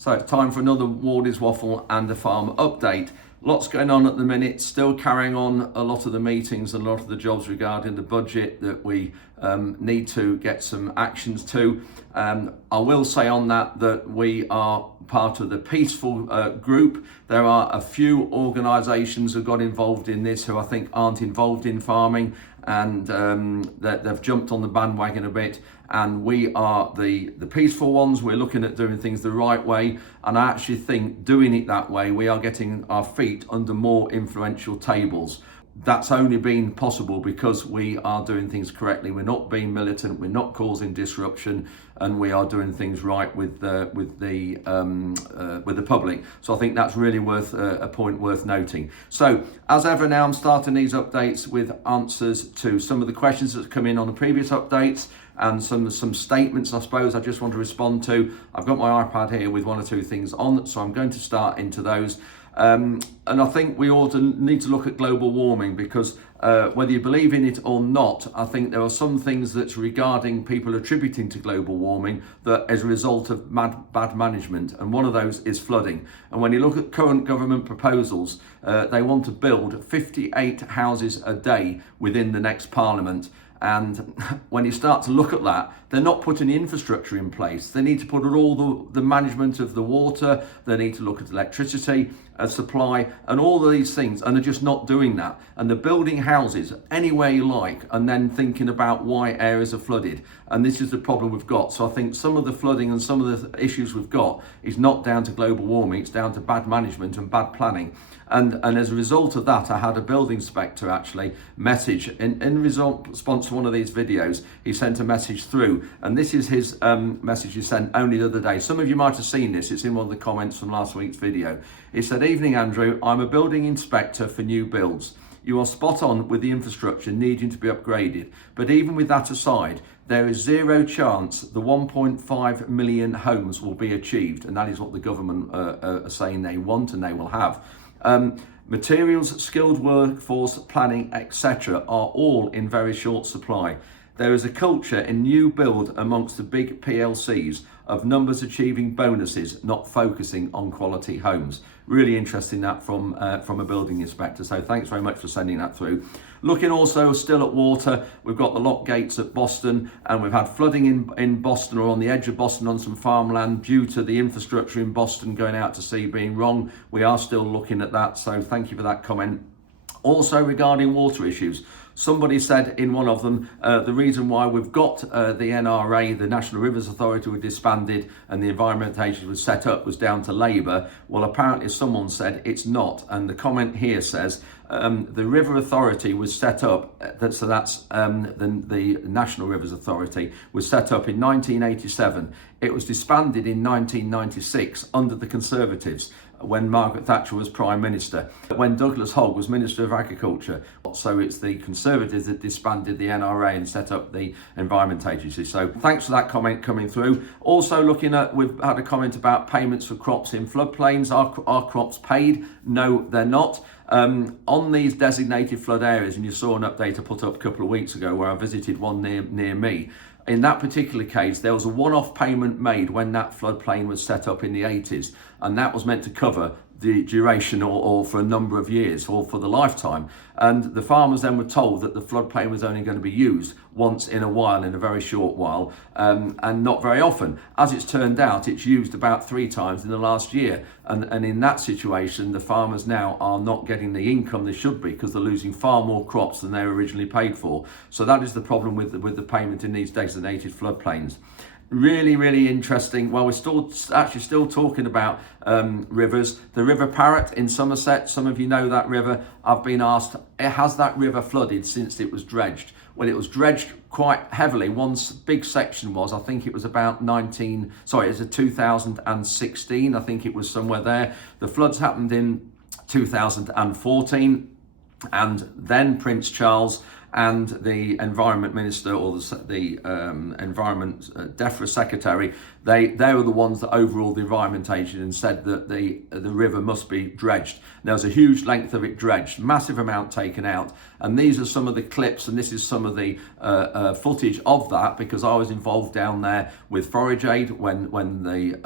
So it's time for another Wardy's Waffle and a farm update. Lots going on at the minute, still carrying on a lot of the meetings and a lot of the jobs regarding the budget that we need to get some actions to. I will say on that we are part of the Peaceful group. There are a few organisations who got involved in this who I think aren't involved in farming, and they've jumped on the bandwagon a bit, and we are the peaceful ones. We're looking at doing things the right way, and I actually think doing it that way we are getting our feet under more influential tables. That's only been possible because we are doing things correctly. We're not being militant, we're not causing disruption, and we are doing things right with the public. So I think that's really worth a point worth noting. So as ever now, I'm starting these updates with answers to some of the questions that come in on the previous updates, and some statements I suppose I just want to respond to. I've got my iPad here with one or two things on, so I'm going to start into those. And I think we ought to need to look at global warming because whether you believe in it or not, I think there are some things that's regarding people attributing to global warming that as a result of bad management, and one of those is flooding. And when you look at current government proposals, they want to build 58 houses a day within the next parliament. And when you start to look at that, they're not putting the infrastructure in place. They need to put all the management of the water, they need to look at electricity, supply, and all of these things, and they're just not doing that. And they're building houses anywhere you like, and then thinking about why areas are flooded. And this is the problem we've got. So I think some of the flooding and some of the issues we've got is not down to global warming, it's down to bad management and bad planning. And as a result of that, I had a building inspector actually message in response to one of these videos. He sent a message through, and this is his message he sent only the other day. Some of you might have seen this, it's in one of the comments from last week's video. He said, "Evening Andrew, I'm a building inspector for new builds. You are spot on with the infrastructure needing to be upgraded, but even with that aside, there is zero chance the 1.5 million homes will be achieved," and that is what the government are saying they want and they will have. Materials, skilled workforce, planning, etc. are all in very short supply. There is a culture in new build amongst the big PLCs of numbers achieving bonuses, not focusing on quality homes. Really interesting that from a building inspector. So thanks very much for sending that through. Looking also still at water, we've got the lock gates at Boston, and we've had flooding in Boston or on the edge of Boston on some farmland due to the infrastructure in Boston going out to sea being wrong. We are still looking at that, so thank you for that comment. Also regarding water issues, somebody said in one of them, the reason why we've got the NRA, the National Rivers Authority, was disbanded and the Environmental Agency was set up was down to Labour. Well, apparently someone said it's not, and the comment here says the River Authority was set up, so that's the National Rivers Authority was set up in 1987. It was disbanded in 1996 under the Conservatives, when Margaret Thatcher was Prime Minister, when Douglas Hogg was Minister of Agriculture. So it's the Conservatives that disbanded the NRA and set up the Environment Agency. So thanks for that comment coming through. Also looking at, we've had a comment about payments for crops in floodplains. Are crops paid? No, they're not. On these designated flood areas, and you saw an update I put up a couple of weeks ago where I visited one near me. In that particular case, there was a one-off payment made when that floodplain was set up in the 80s, and that was meant to cover the duration or for a number of years or for the lifetime. And the farmers then were told that the floodplain was only going to be used once in a while, in a very short while, and not very often. As it's turned out, it's used about 3 times in the last year. And in that situation, the farmers now are not getting the income they should be because they're losing far more crops than they were originally paid for. So that is the problem with the payment in these designated floodplains. Really, really interesting. Well, we're still talking about rivers. The River Parrett in Somerset, some of you know that river. I've been asked, has that river flooded since it was dredged? Well, it was dredged quite heavily. One big section was, I think it was about 2016, I think it was somewhere there. The floods happened in 2014, and then Prince Charles and the Environment Minister or the Environment DEFRA Secretary, they were the ones that overruled the Environment Agency and said that the river must be dredged. There was a huge length of it dredged, massive amount taken out, and these are some of the clips, and this is some of the footage of that, because I was involved down there with Forage Aid when the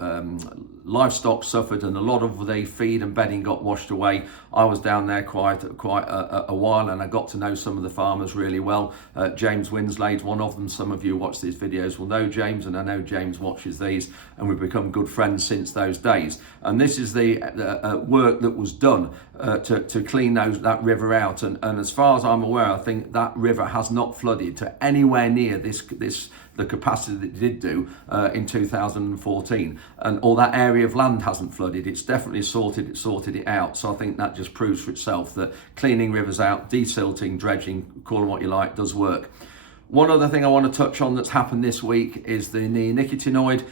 livestock suffered and a lot of the feed and bedding got washed away. I was down there quite a while, and I got to know some of the farmers really well. James Winslade's one of them. Some of you who watch these videos will know James, and I know James watches these, and we've become good friends since those days. And this is the work that was done to clean that river out, and as far as I'm aware, I think that river has not flooded to anywhere near the capacity that it did do in 2014, and all that area of land hasn't flooded. It's definitely sorted it out. So I think that just proves for itself that cleaning rivers out, desilting, dredging, call it what you like, does work. One other thing I want to touch on that's happened this week is the neonicotinoid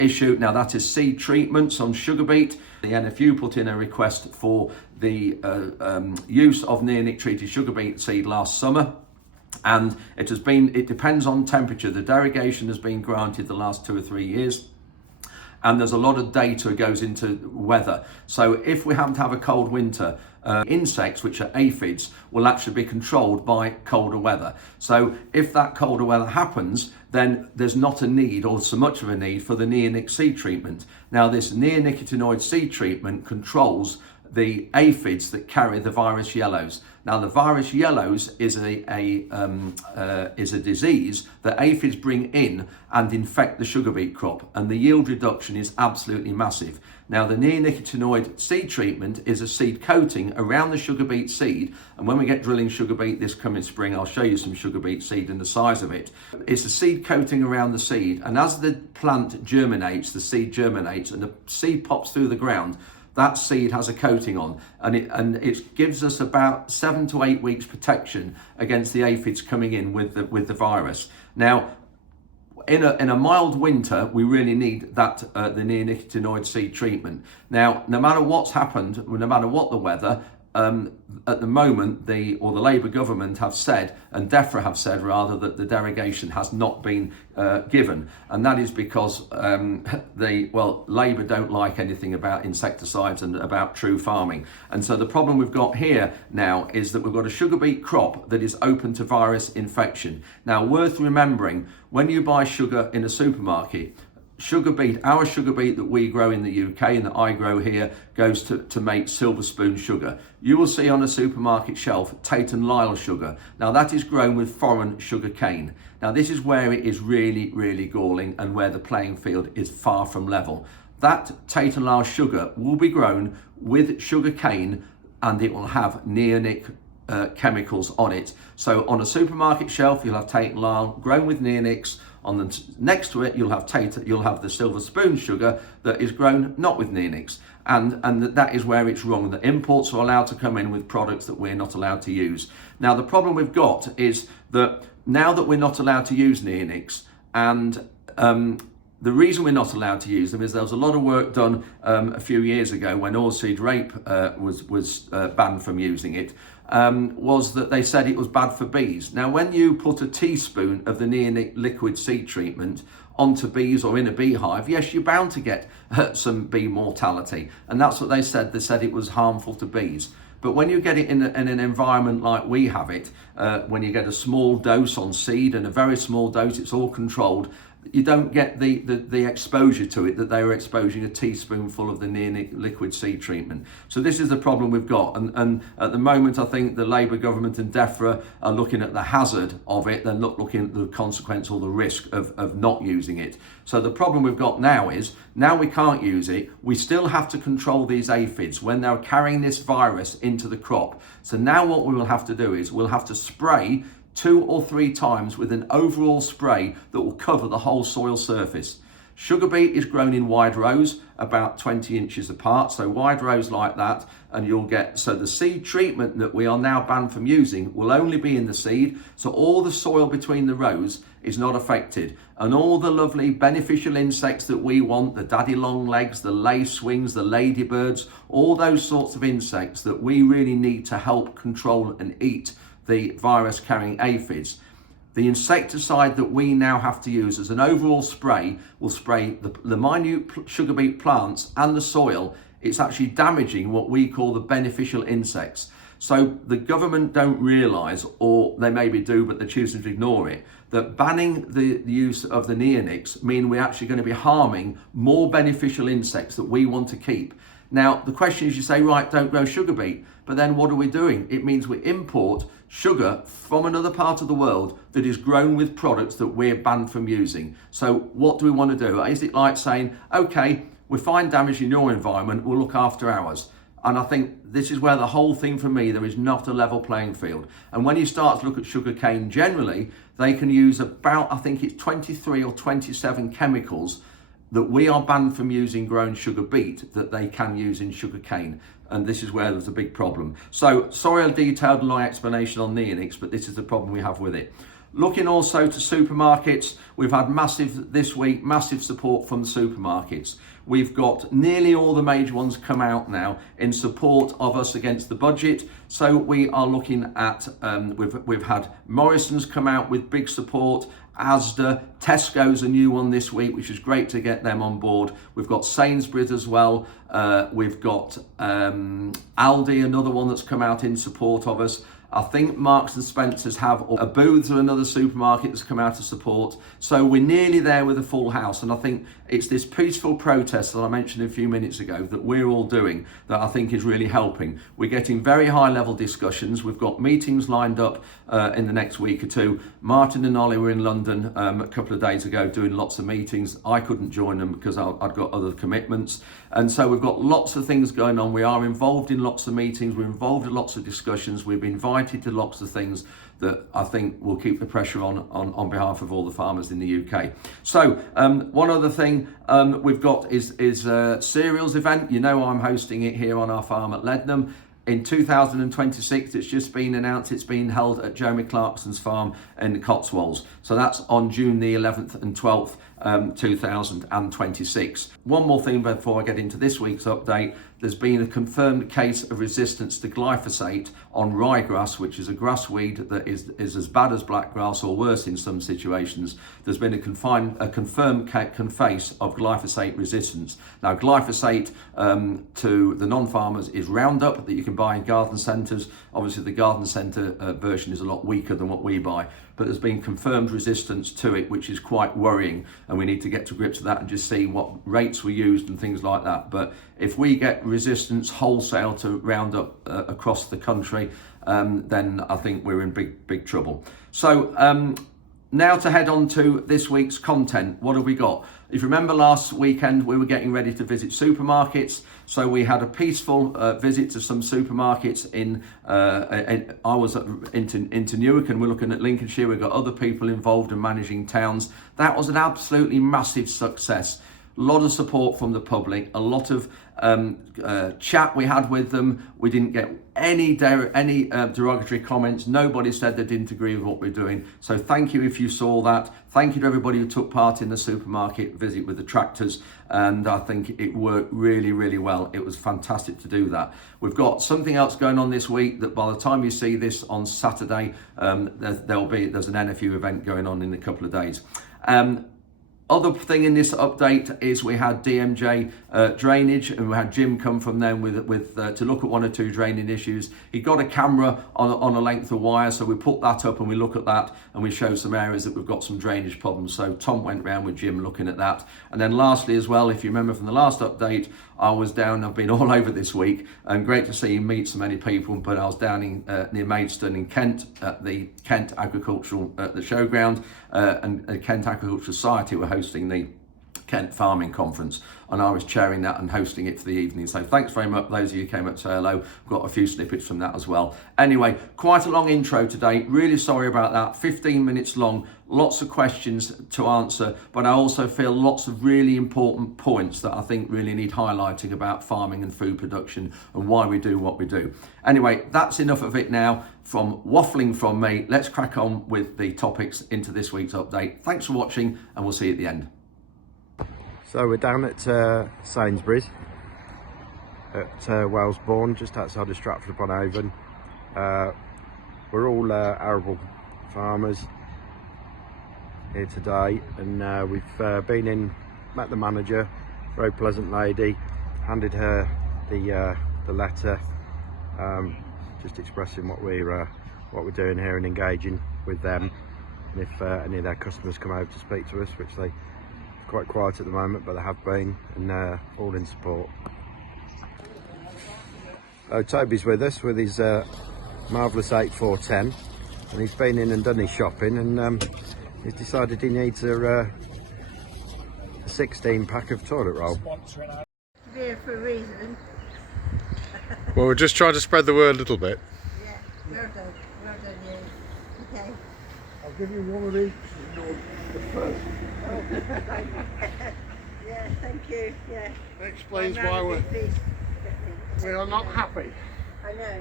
issue. Now that is seed treatments on sugar beet. The NFU put in a request for the use of neonic treated sugar beet seed last summer. And it depends on temperature. The derogation has been granted the last 2 or 3 years. And there's a lot of data that goes into weather. So if we happen to have a cold winter, insects, which are aphids, will actually be controlled by colder weather. So if that colder weather happens, then there's not a need, or so much of a need, for the neonic seed treatment. Now this neonicotinoid seed treatment controls the aphids that carry the virus yellows. Now the virus yellows is a disease that aphids bring in and infect the sugar beet crop, and the yield reduction is absolutely massive. Now the neonicotinoid seed treatment is a seed coating around the sugar beet seed, and when we get drilling sugar beet this coming spring, I'll show you some sugar beet seed and the size of it. It's a seed coating around the seed, and as the plant germinates, the seed germinates and the seed pops through the ground, that seed has a coating on, and it gives us about 7 to 8 weeks protection against the aphids coming in with the virus. Now, in a mild winter, we really need that the neonicotinoid seed treatment. Now, no matter what's happened, no matter what the weather, at the moment, the Labour government have said, and DEFRA have said rather, that the derogation has not been given, and that is because Labour don't like anything about insecticides and about true farming. And so the problem we've got here now is that we've got a sugar beet crop that is open to virus infection. Now, worth remembering, when you buy sugar in a supermarket, our sugar beet that we grow in the UK and that I grow here goes to make Silver Spoon sugar. You will see on a supermarket shelf Tate and Lyle sugar. Now that is grown with foreign sugar cane. Now this is where it is really, really galling and where the playing field is far from level. That Tate and Lyle sugar will be grown with sugar cane, and it will have neonic chemicals on it. So on a supermarket shelf you'll have Tate and Lyle grown with neonics. On the next to it, you'll have the Silver Spoon sugar that is grown not with neonics, and that is where it's wrong. The imports are allowed to come in with products that we're not allowed to use. Now the problem we've got is that now that we're not allowed to use neonics, and the reason we're not allowed to use them is there was a lot of work done a few years ago when oilseed rape was banned from using it. Was that they said it was bad for bees. Now, when you put a teaspoon of the neonic liquid seed treatment onto bees or in a beehive, yes, you're bound to get some bee mortality, and that's what they said. They said it was harmful to bees. But when you get it in an environment like we have it, when you get a small dose on seed and a very small dose, it's all controlled, you don't get the exposure to it that they were exposing a teaspoonful of the neonic liquid seed treatment. So this is the problem we've got, and at the moment I think the Labour government and DEFRA are looking at the hazard of it. They're not looking at the consequence or the risk of not using it. So the problem we've got now is, now we can't use it. We still have to control these aphids when they're carrying this virus into the crop. So now what we will have to do is we'll have to spray 2 or 3 times with an overall spray that will cover the whole soil surface. Sugar beet is grown in wide rows, about 20 inches apart, so wide rows like that, and you'll get, so the seed treatment that we are now banned from using will only be in the seed, so all the soil between the rows is not affected, and all the lovely beneficial insects that we want, the daddy long legs, the lacewings, the ladybirds, all those sorts of insects that we really need to help control and eat the virus carrying aphids. The insecticide that we now have to use as an overall spray will spray the minute sugar beet plants and the soil. It's actually damaging what we call the beneficial insects. So the government don't realise, or they maybe do, but they're choosing to ignore it, that banning the use of the neonics mean we're actually going to be harming more beneficial insects that we want to keep. Now, the question is, you say, right, don't grow sugar beet, but then what are we doing? It means we import sugar from another part of the world that is grown with products that we're banned from using. So what do we want to do? Is it like saying, okay, we find damage in your environment, we'll look after ours? And I think this is where the whole thing for me, there is not a level playing field. And when you start to look at sugar cane generally, they can use about, I think it's 23 or 27 chemicals that we are banned from using grown sugar beet that they can use in sugar cane. And this is where there's a big problem. So sorry a detailed long explanation on neonics, but this is the problem we have with it. Looking also to supermarkets, we've had this week, massive support from the supermarkets. We've got nearly all the major ones come out now in support of us against the budget. So we are looking at, we've had Morrison's come out with big support, Asda, Tesco's a new one this week, which is great to get them on board. We've got Sainsbury's as well. We've got Aldi, another one that's come out in support of us. I think Marks and Spencer's have a Booths or another supermarket that's come out to support. So we're nearly there with a full house. And I think it's this peaceful protest that I mentioned a few minutes ago that we're all doing that I think is really helping. We're getting very high level discussions. We've got meetings lined up in the next week or two. Martin and Ollie were in London a couple of days ago doing lots of meetings. I couldn't join them because I'd got other commitments. And so we've got lots of things going on. We are involved in lots of meetings. We're involved in lots of discussions. We've been invited to lots of things that I think will keep the pressure on behalf of all the farmers in the UK. So one other thing we've got is a cereals event. You know, I'm hosting it here on our farm at Leadenham. In 2026, it's just been announced it's being held at Jeremy Clarkson's farm in the Cotswolds. So that's on June the 11th and 12th, 2026. One more thing before I get into this week's update. There's been a confirmed case of resistance to glyphosate on ryegrass, which is a grass weed that is as bad as blackgrass or worse in some situations. There's been a confirmed case of glyphosate resistance. Now, glyphosate to the non-farmers is Roundup that you can buy in garden centres. Obviously, the garden centre version is a lot weaker than what we buy, but there's been confirmed resistance to it, which is quite worrying, and we need to get to grips with that and just see what rates were used and things like that. But if we get resistance wholesale to Roundup across the country, then I think we're in big trouble. So now to head on to this week's content. What have we got? If you remember last weekend, we were getting ready to visit supermarkets. So we had a peaceful visit to some supermarkets I was into Newark, and we're looking at Lincolnshire. We've got other people involved in managing towns. That was an absolutely massive success. A lot of support from the public, a lot of chat we had with them. We didn't get any derogatory comments. Nobody said they didn't agree with what we're doing. So thank you if you saw that. Thank you to everybody who took part in the supermarket visit with the tractors. And I think it worked really, really well. It was fantastic to do that. We've got something else going on this week that by the time you see this on Saturday, there's an NFU event going on in a couple of days. Other thing in this update is we had DMJ drainage, and we had Jim come from them with to look at one or two draining issues. He got a camera on a length of wire, so we put that up and we look at that and we show some areas that we've got some drainage problems. So Tom went round with Jim looking at that. And then lastly as well, if you remember from the last update, I was down, I've been all over this week, and great to see you meet so many people, but I was down near Maidstone in Kent at the Kent Agricultural, the showground, and Kent Agricultural Society were hosting the Kent Farming Conference, and I was chairing that and hosting it for the evening. So thanks very much, those of you who came up to say hello. Got a few snippets from that as well. Anyway, quite a long intro today. Really sorry about that. 15 minutes long, lots of questions to answer, but I also feel lots of really important points that I think really need highlighting about farming and food production and why we do what we do. Anyway, that's enough of it now. From waffling from me, let's crack on with the topics into this week's update. Thanks for watching, and we'll see you at the end. So we're down at Sainsbury's at Wellesbourne, just outside of Stratford upon Avon. We're all arable farmers here today, and we've been in, met the manager, very pleasant lady, handed her the letter, just expressing what we're doing here and engaging with them. and if any of their customers come over to speak to us, which they quite quiet at the moment, but they have been, and all in support. Toby's with us with his marvellous 8410, and he's been in and done his shopping, and he's decided he needs a 16 pack of toilet roll. There for a reason. Well, we're just trying to spread the word a little bit. Yeah, well done, you. Okay. I'll give you one of each. The first. Yeah, thank you. Yeah. That explains I'm why rather pleased. we are not happy. I know.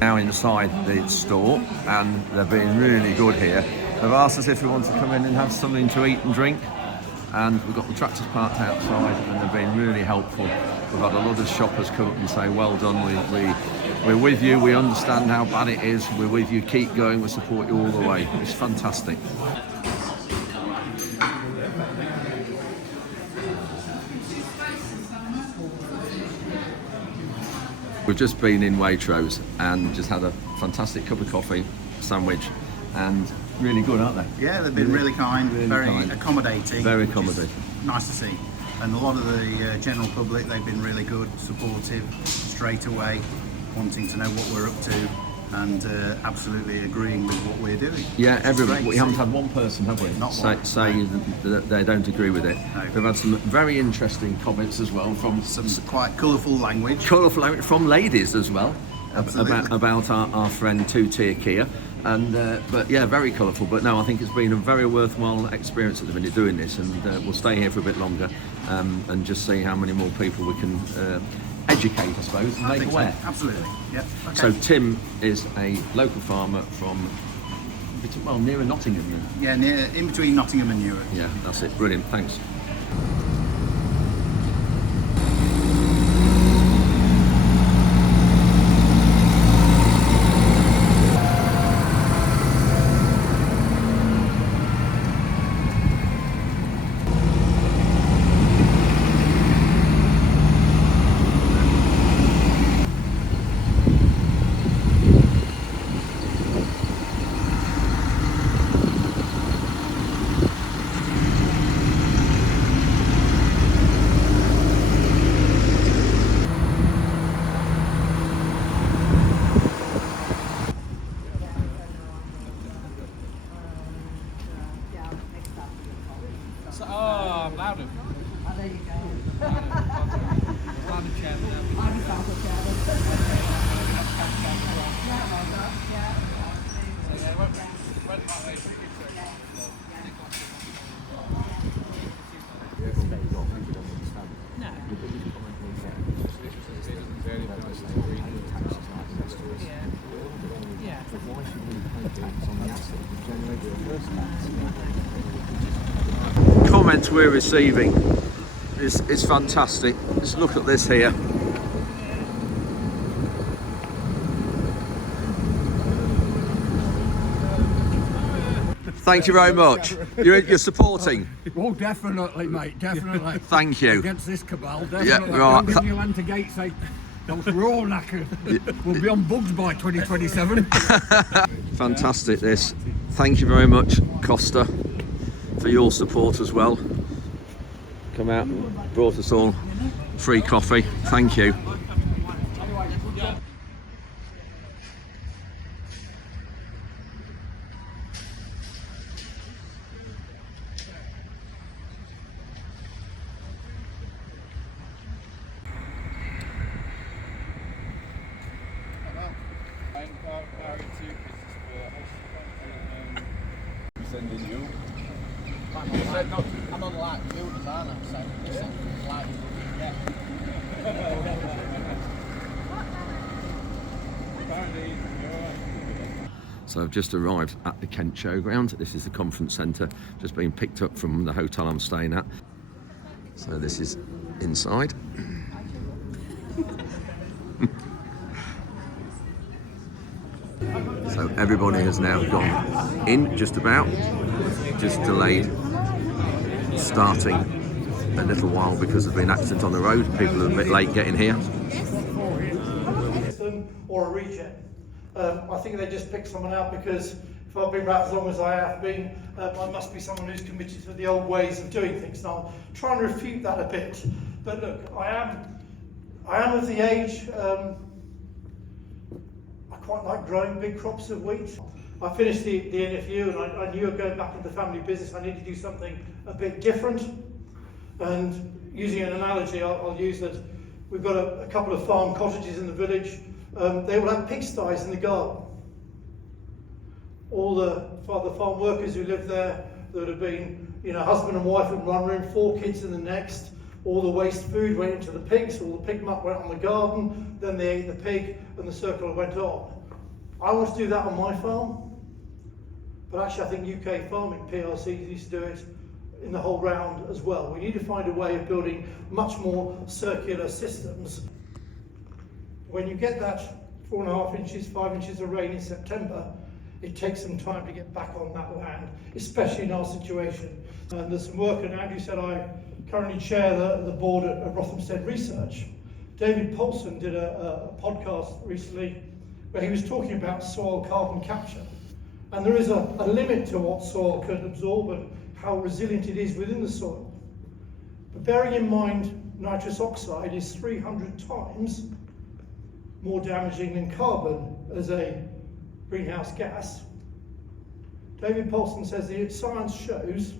Now inside the store, and they've been really good here. They've asked us if we want to come in and have something to eat and drink, and we've got the tractors parked outside, and they've been really helpful. We've had a lot of shoppers come up and say, well done, we're with you, we understand how bad it is, we're with you, keep going, we support you all the way. It's fantastic. We've just been in Waitrose and just had a fantastic cup of coffee, sandwich, and really good, aren't they? Yeah, they've been really kind, really very kind. accommodating. Very which is accommodating. Nice to see. And a lot of the general public, they've been really good, supportive, straight away, wanting to know what we're up to, and absolutely agreeing with what we're doing. Yeah, It's everybody. great We to haven't see. had one person, have we? Not say, one. say that they don't agree with it. No. We've had some very interesting comments as well from Some quite colourful language. colourful language from ladies as well Absolutely. about our friend Two Tier Kia, and but yeah, very colourful. But no, I think it's been a very worthwhile experience at the minute doing this, and we'll stay here for a bit longer and just see how many more people we can educate, I suppose, and I make think so. aware. Absolutely. Yeah. Okay. So Tim is a local farmer from well nearer Nottingham. Then. Yeah, in between Nottingham and Newark. Yeah, that's it. Brilliant. Thanks. I'm louder. Oh, there you go. I'm the chairman now. I'm the chairman. Comments we're receiving is fantastic. Just look at this here. Thank you very much. You're supporting. Oh, definitely, mate, definitely. Thank you. Against this cabal, Yeah, definitely. right. Don't give me land to gate, say, those we're all knackered. We'll be on bugs by 2027. Fantastic this. Thank you very much, Costa, for your support as well. Come out and brought us all free coffee. Thank you. Sending you. I'm on the light builders, aren't I? So this is light. Yeah. So I've just arrived at the Kent Showground. This is the conference centre, just being picked up from the hotel I'm staying at. So this is inside. So everybody has now gone in, just about, just delayed starting a little while because there's been an accident on the road. People are a bit late getting here. Or a reject. I think they just picked someone out because if I've been around as long as I have been, I must be someone who's committed to the old ways of doing things. Now, I'll try and refute that a bit. But look, I am of the age, I quite like growing big crops of wheat. I finished the NFU and I knew going back into the family business I needed to do something a bit different. And using an analogy, I'll use that we've got a couple of farm cottages in the village. They will have pigsties in the garden. All the farm workers who live there, that would have been, husband and wife in one room, 4 kids in the next. All the waste food went into the pigs, all the pig muck went on the garden, then they ate the pig and the circle went on. I want to do that on my farm, but actually I think UK Farming PLC needs to do it in the whole round as well. We need to find a way of building much more circular systems. When you get that 4.5 inches, 5 inches of rain in September, it takes some time to get back on that land, especially in our situation. And there's some work, and Andrew said I currently chair the board at Rothamsted Research. David Paulson did a podcast recently where he was talking about soil carbon capture. And there is a limit to what soil can absorb and how resilient it is within the soil. But bearing in mind nitrous oxide is 300 times more damaging than carbon as a greenhouse gas. David Paulson says the science shows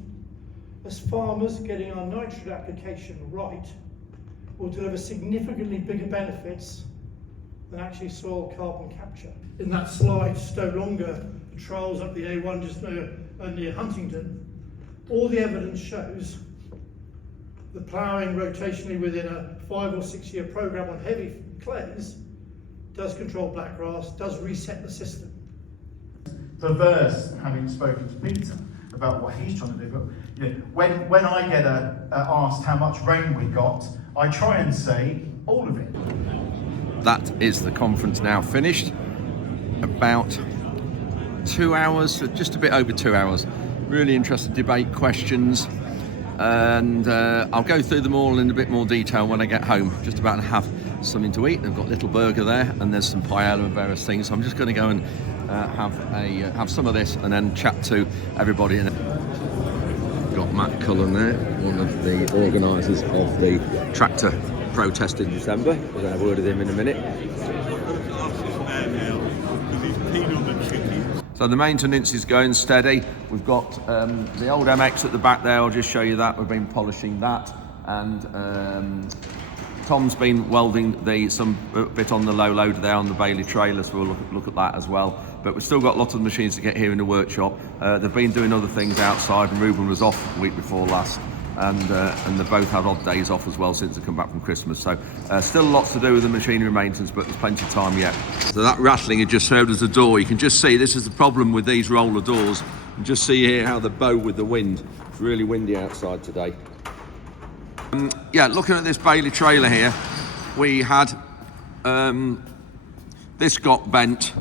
as farmers getting our nitrogen application right will deliver significantly bigger benefits than actually soil carbon capture. In that slide, Stowe Longer trials up the A1 just near Huntingdon, all the evidence shows the ploughing rotationally within a 5 or 6 year programme on heavy clays does control blackgrass, does reset the system. Perverse, having spoken to Peter about what he's trying to do, but when I get asked how much rain we got, I try and say all of it. That is the conference now finished. About 2 hours, just a bit over 2 hours. Really interesting debate, questions, and I'll go through them all in a bit more detail when I get home. Just about to have something to eat. They've got little burger there, and there's some paella and various things. So I'm just going to go and have some of this, and then chat to everybody. Got Matt Cullen there, one of the organisers of the tractor protest in December. We're going to have a word with him in a minute. So the maintenance is going steady. We've got the old MX at the back there. I'll just show you that. We've been polishing that, and Tom's been welding some bit on the low loader there on the Bailey trailer, so we'll look at that as well. But we've still got lots of machines to get here in the workshop. They've been doing other things outside, and Ruben was off the week before last, and they've both had odd days off as well since they come back from Christmas. So still lots to do with the machinery maintenance, but there's plenty of time yet. So that rattling had just served as a door. You can just see this is the problem with these roller doors. You can just see here how they bow with the wind. It's really windy outside today. Yeah, looking at this Bailey trailer here, we had this got bent,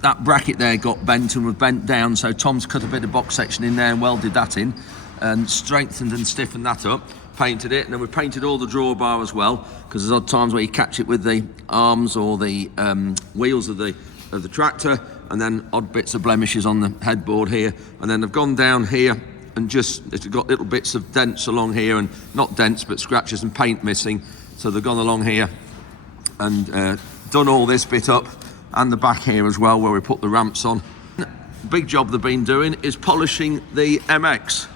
that bracket there got bent and was bent down, so Tom's cut a bit of box section in there and welded that in and strengthened and stiffened that up, painted it, and then we painted all the drawbar as well, because there's odd times where you catch it with the arms or the wheels of the tractor, and then odd bits of blemishes on the headboard here. And then I've gone down here and it's got little bits of dents along here, and not dents but scratches and paint missing, so they've gone along here and done all this bit up, and the back here as well where we put the ramps on. Big job they've been doing is polishing the MX,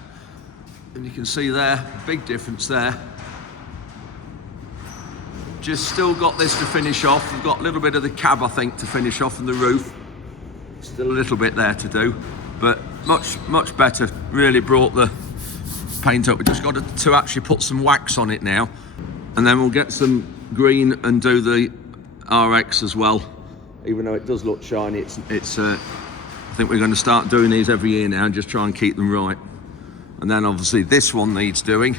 and you can see there, big difference there. Just still got this to finish off. We've got a little bit of the cab I think to finish off, and the roof, still a little bit there to do, but much better. Really brought the paint up. We just got to actually put some wax on it now, and then we'll get some green and do the RX as well. Even though it does look shiny, it's I think we're going to start doing these every year now and just try and keep them right. And then obviously this one needs doing.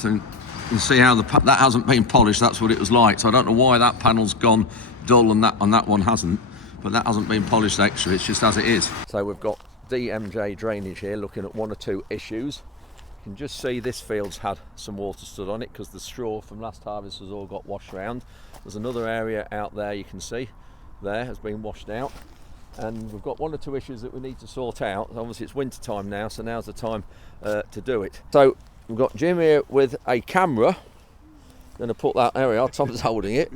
So you can see how that hasn't been polished. That's what it was like. So I don't know why that panel's gone dull and that one hasn't. But that hasn't been polished extra. It's just as it is. So we've got DMJ Drainage here, looking at 1 or 2 issues. You can just see this field's had some water stood on it because the straw from last harvest has all got washed around. There's another area out there you can see there has been washed out, and we've got 1 or 2 issues that we need to sort out. Obviously it's winter time now, so now's the time to do it. So we've got Jim here with a camera. Going to put that, there we are, Tom's holding it.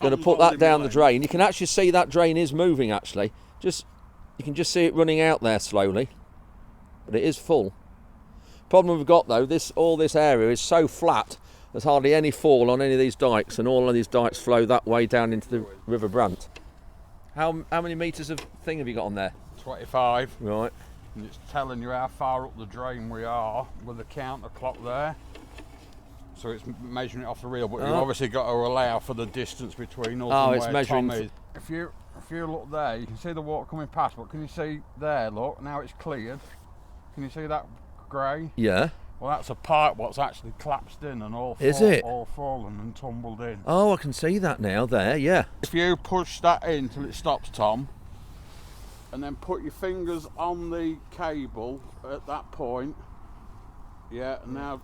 Going to put that down the drain. You can actually see that drain is moving actually. You can just see it running out there slowly, but it is full. Problem we've got though, all this area is so flat, there's hardly any fall on any of these dikes, and all of these dikes flow that way down into the River Brant. How many metres of thing have you got on there? 25. Right. And it's telling you how far up the drain we are with the counter clock there. So it's measuring it off the reel, but you've obviously got to allow for the distance between us and it's where measuring. Tom is. If you look there, you can see the water coming past, but can you see there, look, now it's cleared. Can you see that grey? Yeah. Well, that's a pipe what's actually collapsed in and all fallen and tumbled in. Oh, I can see that now there, yeah. If you push that in till it stops, Tom, and then put your fingers on the cable at that point, yeah, now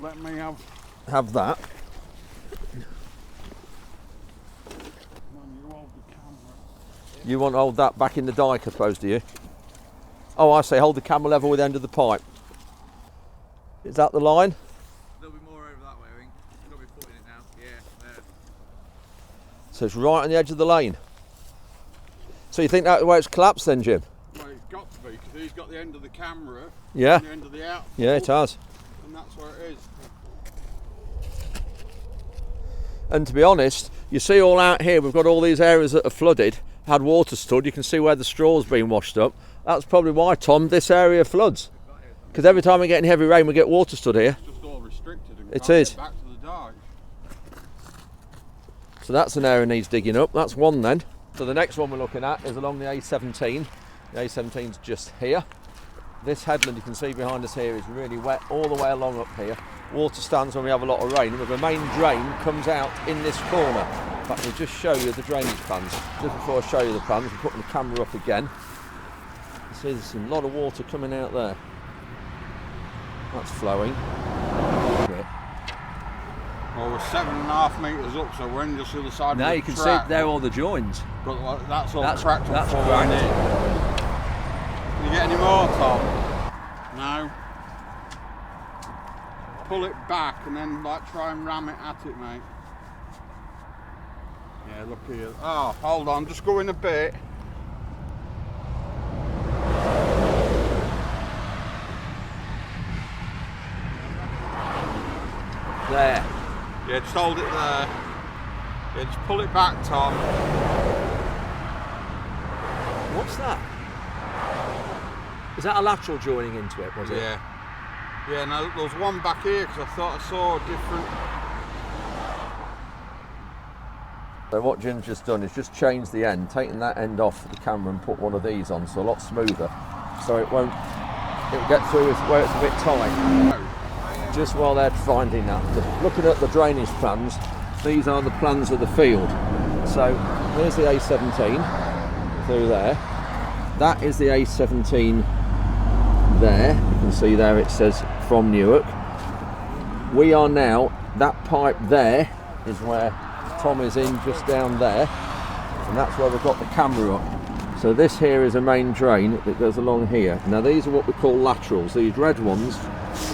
let me have that. You hold the camera. You want to hold that back in the dike, I suppose, do you? Oh, I say hold the camera level with the end of the pipe. Is that the line? There'll be more over that way, I think. You've got to be putting it now. Yeah, there. So it's right on the edge of the lane. So you think that's where it's collapsed then, Jim? Well, it's got to be, because he's got the end of the camera. Yeah. And the end of the out. Yeah, it has. And that's where it is. And to be honest, you see all out here, we've got all these areas that are flooded, had water stood. You can see where the straw's been washed up. That's probably why, Tom, this area floods. Because every time we get any heavy rain, we get water stood here. It's just all restricted. And It is. Get back to the dike. So that's an area needs digging up. That's one then. So the next one we're looking at is along the A17. The A17's just here. This headland you can see behind us here is really wet all the way along up here. Water stands when we have a lot of rain, but the main drain comes out in this corner. In fact, we'll just show you the drainage plans. Just before I show you the plans, we're putting the camera up again. You see there's a lot of water coming out there. That's flowing. Well, we're 7.5 metres up, so we're on just the other side Now of the you can track, see there all the joins. But that's all That's cracked and cracked. falling in. Can you get any more, Tom? No. Pull it back and then try and ram it at it, mate. Yeah, look here. Oh, hold on, just go in a bit. There. Yeah, just hold it there. Yeah, just pull it back, Tom. What's that? Is that a lateral joining into it, was it? Yeah. Yeah, no, there was one back here because I thought I saw a different... So what Jim's just done is just changed the end, taken that end off the camera and put one of these on, so a lot smoother. So it'll get through where it's a bit tight. Just while they're finding that, looking at the drainage plans, these are the plans of the field. So here's the A17 through there. That is the A17 there. You can see there it says from Newark. We are now, that pipe there is where Tom is in, just down there, and that's where we've got the camera up. So this here is a main drain that goes along here. Now these are what we call laterals. These red ones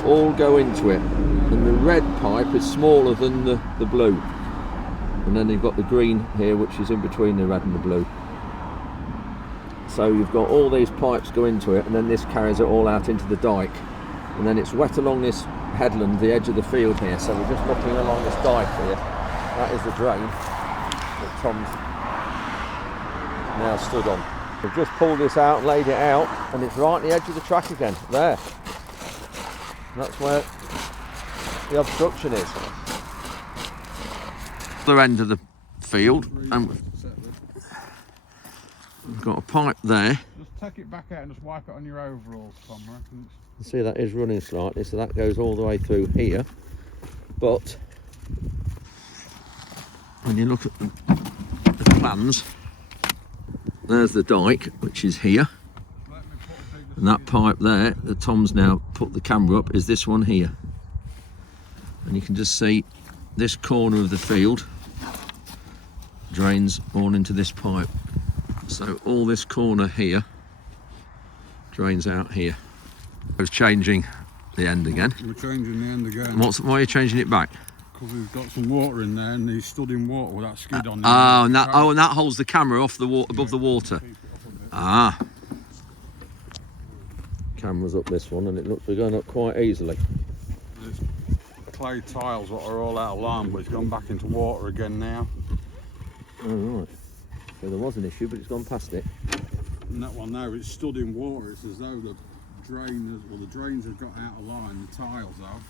all go into it, and the red pipe is smaller than the blue, and then you've got the green here which is in between the red and the blue. So you've got all these pipes go into it, and then this carries it all out into the dike, and then it's wet along this headland, the edge of the field here. So we're just looking along this dike here. That is the drain that Tom's now stood on. We've just pulled this out and laid it out, and it's right at the edge of the track again, there. That's where the obstruction is. The other end of the field, and we've got a pipe there. Just take it back out and just wipe it on your overalls, Tom. I reckon See, that is running slightly, so that goes all the way through here. But when you look at the plans, there's the dike, which is here. And that pipe there that Tom's now put the camera up is this one here. And you can just see this corner of the field drains all into this pipe. So all this corner here drains out here. I was changing the end again. We're changing the end again. Why are you changing it back? Because we've got some water in there and he's stood in water with that skid on. Oh, and that holds the camera off the above the water. Ah. Camera's up this one, and it looks we're going up quite easily. There's clay tiles that are all out of line, but it's gone back into water again now. Oh right. So there was an issue, but it's gone past it. And that one there, it's stood in water. It's as though the drains have got out of line. The tiles have.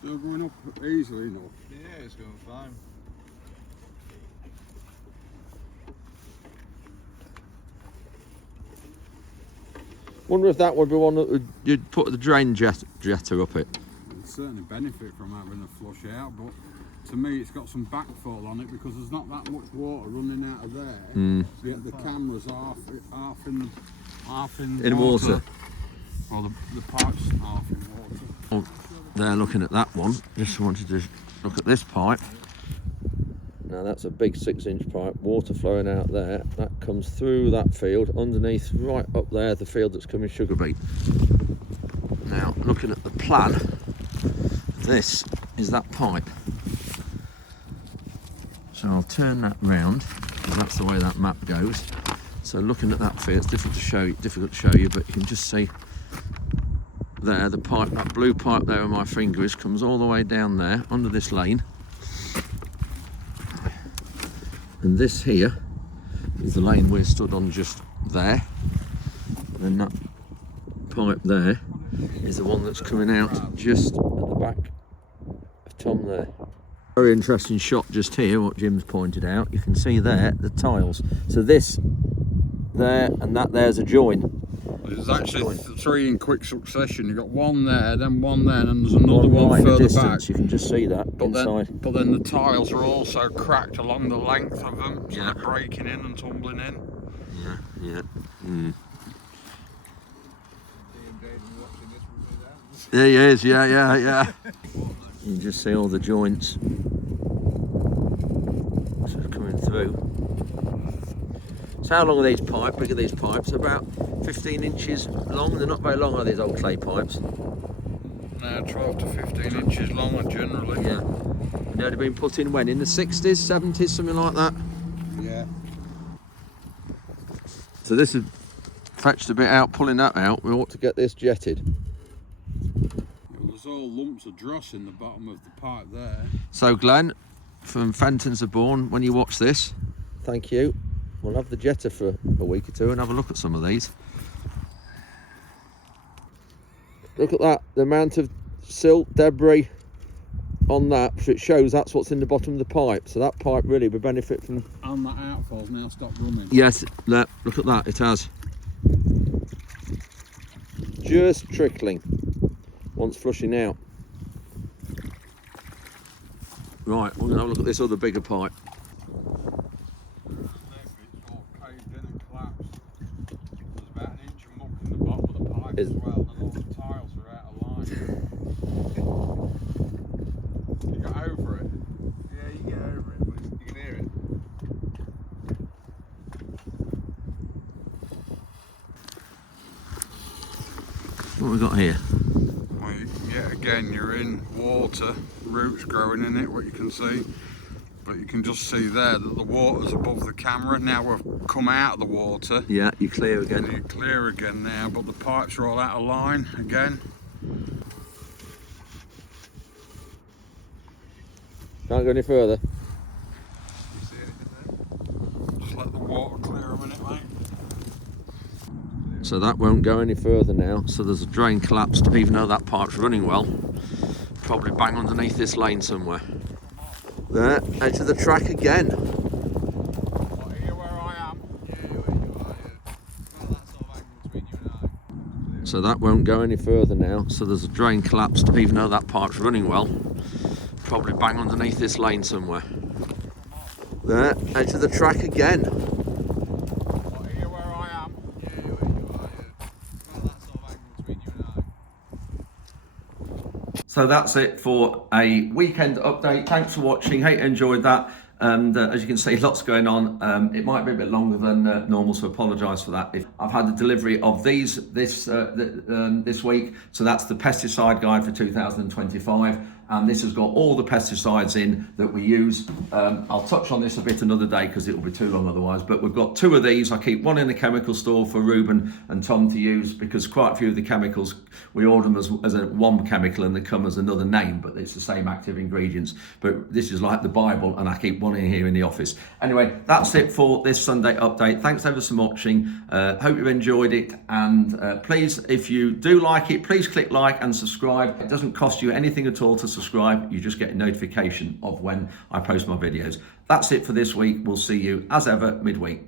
Still going up easily enough. Yeah, it's going fine. Wonder if that would be one that you'd put the drain jetter up it. It'd certainly benefit from having a flush out, but to me it's got some backfall on it because there's not that much water running out of there. Yet the camera's half in water. Or the pipe's half in water. Oh, they're looking at that one. Just wanted to look at this pipe. Now that's a big 6-inch pipe, water flowing out there. That comes through that field, underneath, right up there, the field that's coming sugar beet. Now, looking at the plan, this is that pipe. So I'll turn that round, because that's the way that map goes. So looking at that field, it's difficult to show you, but you can just see there, the pipe, that blue pipe there where my finger is, comes all the way down there, under this lane. And this here is the lane we're stood on just there. And then that pipe there is the one that's coming out just at the back of Tom there. Very interesting shot just here, what Jim's pointed out. You can see there the tiles. So this there and that there's a join. There's actually 3 in quick succession. You've got one there, then one there, and then there's another one further back. You can just see that inside. But then the tiles are also cracked along the length of them, so they're breaking in and tumbling in. Yeah. There he is, yeah. You can just see all the joints sort of coming through. So how long are these pipes? Big are these pipes? About 15 inches long. They're not very long, are these old clay pipes? Now 12 to 15 inches long generally. Yeah. And they'd have been put in when? In the 60s, 70s, something like that? Yeah. So this has fetched a bit out, pulling that out. We ought to get this jetted. There's all lumps of dross in the bottom of the pipe there. So Glenn, from Fentons of Bourne, when you watch this, thank you. We'll have the jetter for a week or two and have a look at some of these. Look at that, the amount of silt, debris on that, so it shows that's what's in the bottom of the pipe. So that pipe really would benefit from... And that outfall's now stopped running. Yes, look at that, it has. Just trickling once flushing out. Right, we're going to have a look at this other bigger pipe. As well, and all the tiles are out of line. You got over it? Yeah, you get over it, but you can hear it. What have we got here? Well, yet again, you're in water, roots growing in it, what you can see. But you can just see there that the water's above the camera. Now we've come out of the water. Yeah, you're clear again. You're clear again now, but the pipes are all out of line again. Can't go any further. You see anything there? Just let the water clear a minute, mate. So that won't go any further now. So there's a drain collapsed, even though that pipe's running well. Probably bang underneath this lane somewhere. There, edge of the track again. What, here where I am? Yeah, where you are, yeah. Well, that sort of angle So that won't go any further now. So there's a drain collapsed, even though that pipe's running well. Probably bang underneath this lane somewhere. There, edge of the track again. What, here where I am? Yeah, where you are, yeah. Well, that sort of angle between you and I. So that's it for a weekend update. Thanks for watching. Hope you enjoyed that. And as you can see, lots going on. It might be a bit longer than normal, so apologise for that. I've had the delivery of these this week, so that's the pesticide guide for 2025. And this has got all the pesticides in that we use. I'll touch on this a bit another day because it will be too long otherwise, but we've got 2 of these. I keep one in the chemical store for Ruben and Tom to use because quite a few of the chemicals, we order them as a one chemical and they come as another name, but it's the same active ingredients. But this is like the Bible and I keep one in here in the office. Anyway, that's it for this Sunday update. Thanks ever so much for watching. Hope you've enjoyed it, and please, if you do like it, please click like and subscribe. It doesn't cost you anything at all to subscribe. You just get a notification of when I post my videos. That's it for this week. We'll see you as ever midweek.